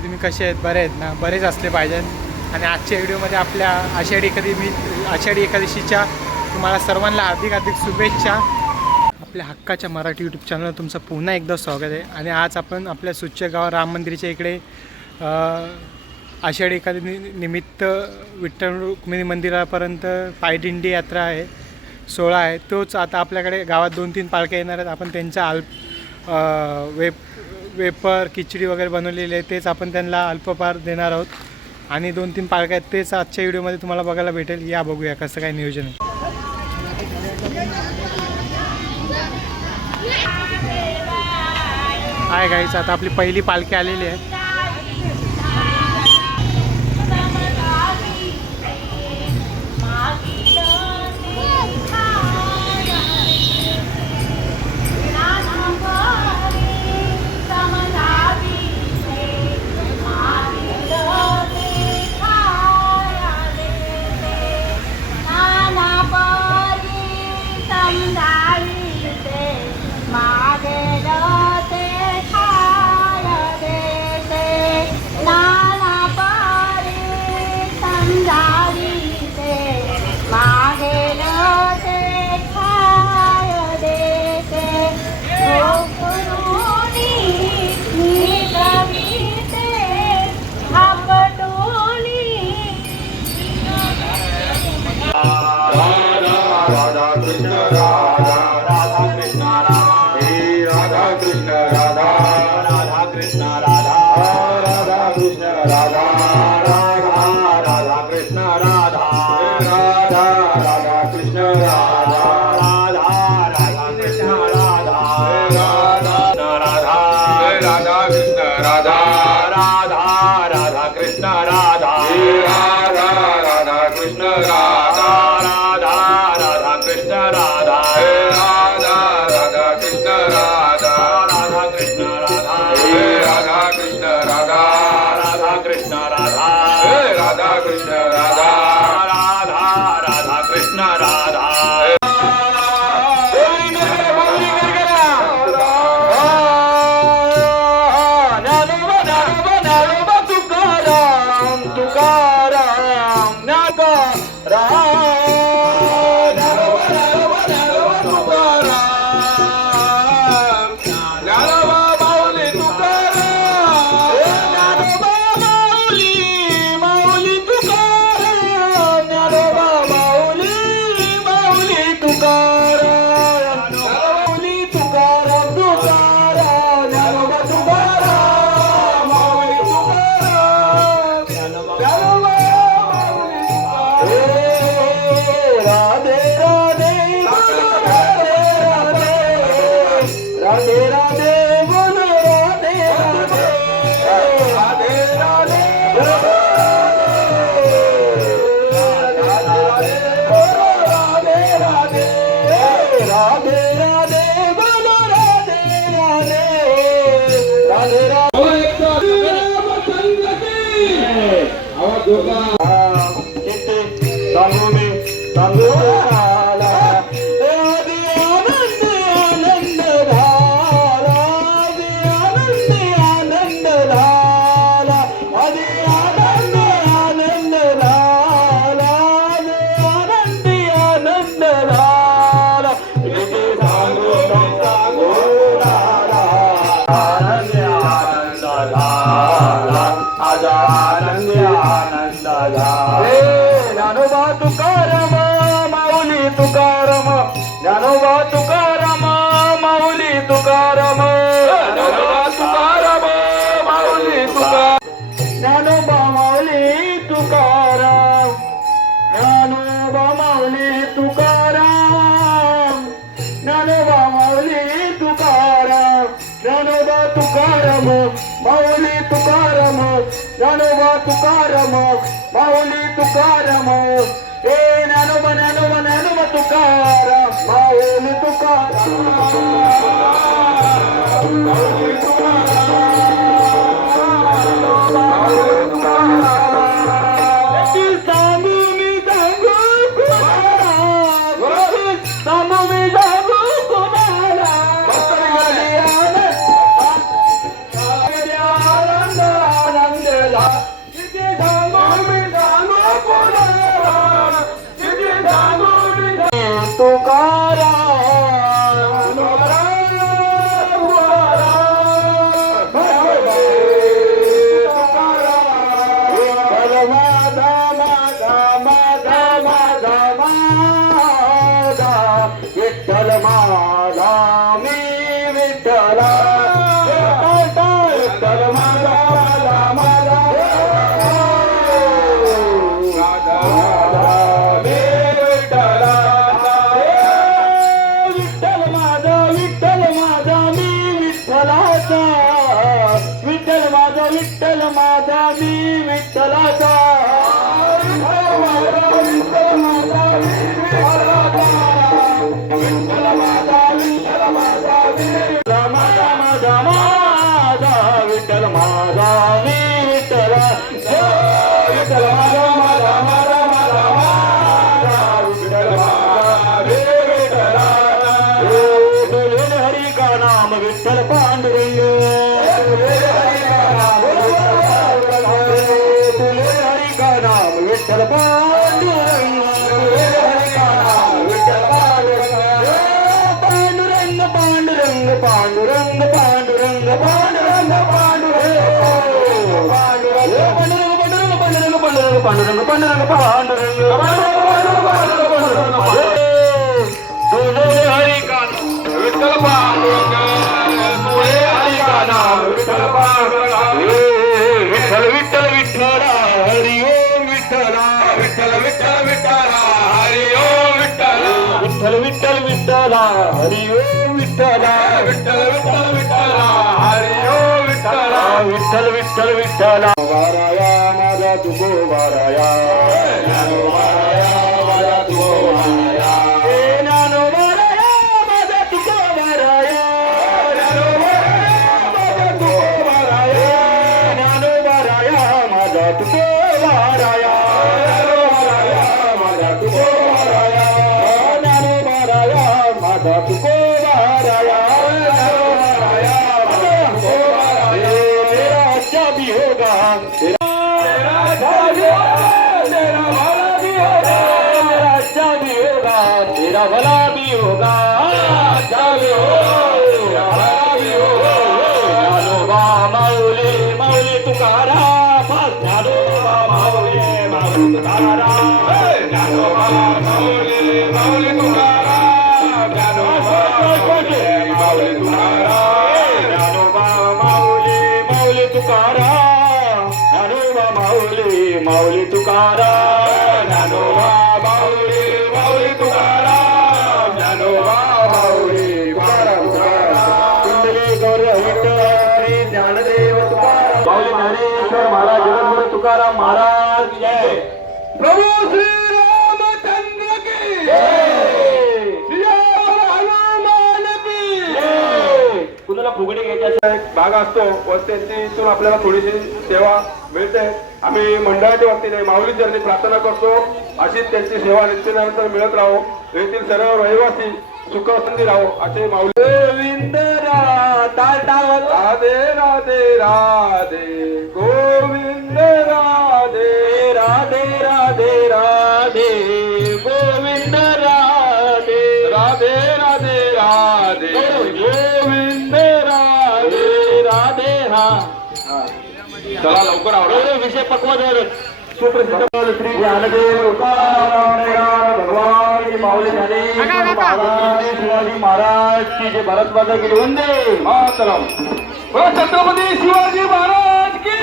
तुम्ही कसे आहेत? बरे आहेत ना? बरेच असले पाहिजेत. आणि आजच्या व्हिडिओमध्ये आपल्या आषाढी एखादी मी आषाढी एकादशीच्या तुम्हाला सर्वांना हार्दिक हार्दिक शुभेच्छा. आपल्या हक्काच्या मराठी यूट्यूब चॅनलवर तुमचं पुन्हा एकदा स्वागत आहे. आणि आज आपण आपल्या सुच्च गाव राम मंदिराच्या इकडे आषाढी एखादी निमित्त विठ्ठल रुक्मिणी मंदिरापर्यंत पायदिंडी यात्रा आहे. सोहळा आहे. तोच आता आपल्याकडे गावात दोन तीन पालख्या येणार आहेत. आपण त्यांचा आल्प वेब वेपर खिचडी वगैरे बनवलेली आहे तेच आपण त्यांना अल्पपार देणार आहोत. आणि दोन तीन पालक आहेत तेच आजच्या व्हिडिओमध्ये तुम्हाला बघायला भेटेल. या बघूया कसं काय नियोजन आहे. आहे गाईच आता आपली पहिली पालखी आलेली आहे. Adi Adi Adi Adi Adi Adi Adi Adi Adi Adi Adi Adi Dnyanoba Tukaram माऊली तुकाराम. ज्ञानोबा तुकाराम माऊली तुकाराम. ज्ञानोबा माऊली तुकाराम. ज्ञानोबा माऊली तुकाराम. ज्ञानोबा माऊली तुकाराम. ज्ञानोबा तुकाराम माऊली तुकाराम. ज्ञानोबा तुकाराम माऊली तुकाराम. हरी का नाम विठ्ठल पांडुरंग बोले हरी का नाम बोले हरी का नाम विठ्ठल पांडुरंग बोले हरी का नाम विठ्ठल पांडुरंग विठ्ठल विठ्ठल विठ्ठल विठ्ठला हरी ओम विठ्ठला विठ्ठल विठ्ठल विठ्ठला हरि ओम विठ्ठला विठ्ठल विठ्ठल विठ्ठला हरि ओम विठ्ठला विठ्ठल विठ्ठल विठ्ठला ओम विठ्ठला विठ्ठल विठ्ठल विठ्ठला वाराया माझा तुको वाराया అవలాభియోగా మౌలి మౌలి తుకారా మౌలి మౌలి తుకారా మౌలి మౌలి తుకారా మౌలి తుకారా మౌలి మౌలి తుకారా మౌలి మౌలి తుకారా महाराज जय। प्रभू श्री रामचंद्र की। हनुमान की। कुणाला फुगडी घ्यायची एक भाग असतो. व त्यांची इथून आपल्याला थोडीशी सेवा मिळते. आम्ही मंडळाच्या वतीने माऊली चरणी प्रार्थना करतो. अशीच त्यांची सेवा निश्चितानंतर मिळत राहो. येथील सर्व रहिवासी सुख संधी राहो असे माऊली गोविंद राधे राधे राधे. राधे राधे गोविंद राधे। राधे राधे राधे। गोविंद राधे राधे हा। चला लवकर आवडा विषय पक्व झालं. सुप्रसिद्ध श्री ज्ञानदेव भगवान की माऊली झाले. महाराज शिवाजी महाराज की जे भारत माता केली वंदे मातरम छत्रपती शिवाजी महाराज की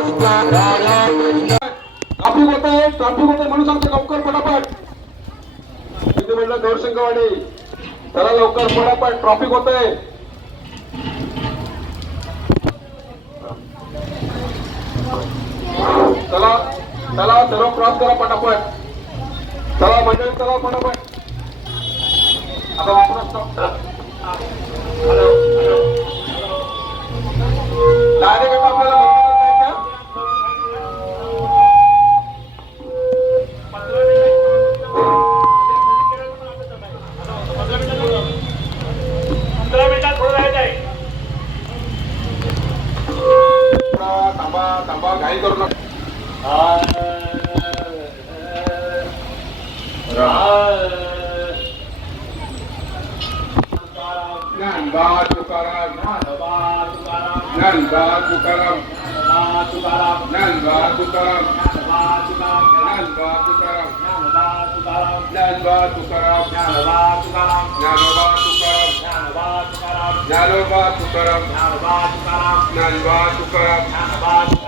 ट्राफिक होत आहे ट्राफिक होत आहे म्हणून सांगतो लवकर पटापट. तिथे म्हटलं गौरशंकरवाडी. त्याला लवकर पटापट ट्रॉफिक होत आहे चला चला सर्व क्रॉस करा पटापट. चला मंडळी चला पटापट. आता वापरा डायरेक्ट आपल्याला. نعم با تكرم نعم با تكرم نعم با تكرم نعم با تكرم نعم با تكرم نعم با تكرم نعم با تكرم نعم با تكرم نعم با تكرم نعم با تكرم نعم با تكرم نعم با تكرم نعم با تكرم نعم با تكرم